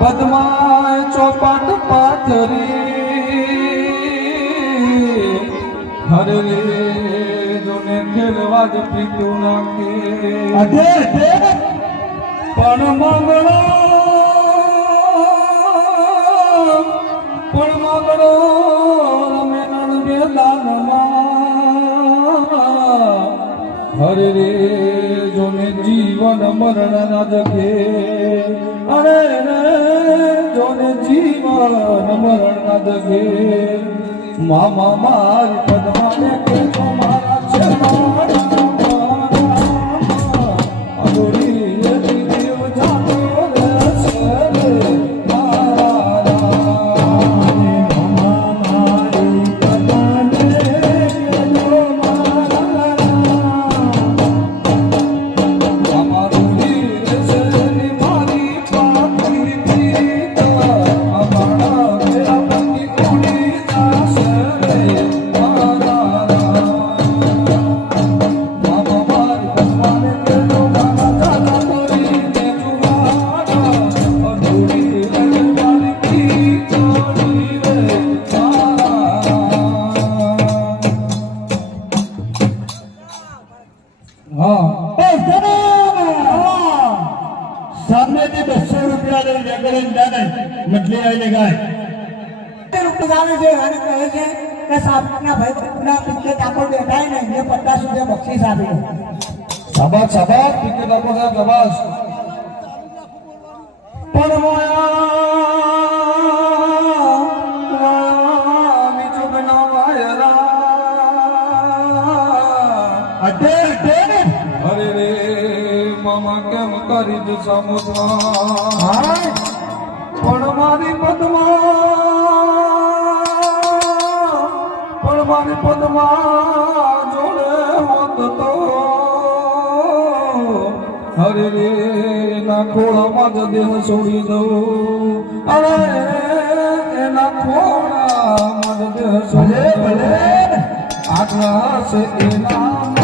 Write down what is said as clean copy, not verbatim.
પદ્માય ચોપાટ પાથરી હરે રે જોને ખેલવા જ પીતું નાખે પણ મંગળો રમે નણ મેદાનમાં હરે રે જોને જીવન મરણ ના જગે અરે રે જોને જીવન મરણ ના જગે મામા મારી પદ્માને કે મારા છે सामने के 200 रुपया मछली आने गाय रुपये जे हर कहे છે કે સાબના ભાઈ ના પિક્ચર ટાકો બેઠાય ને એ 50 રૂપિયા બક્ષીસ આપી શાબાશ શાબાશ પિક્ચર ટાકો છે શાબાશ પણ મોયા બીજો બનાવાયરા અડે અરે રે મામા કેમ કરી દે સમુદ્ર પણ મારી પદ્મા જોડે હોત તો હરે રે ના ખોળામાં જ દેહ છોડી દઉં અરે એના ખોળામાં જ દેહ છોડી દઉં આગ્રહ છે એના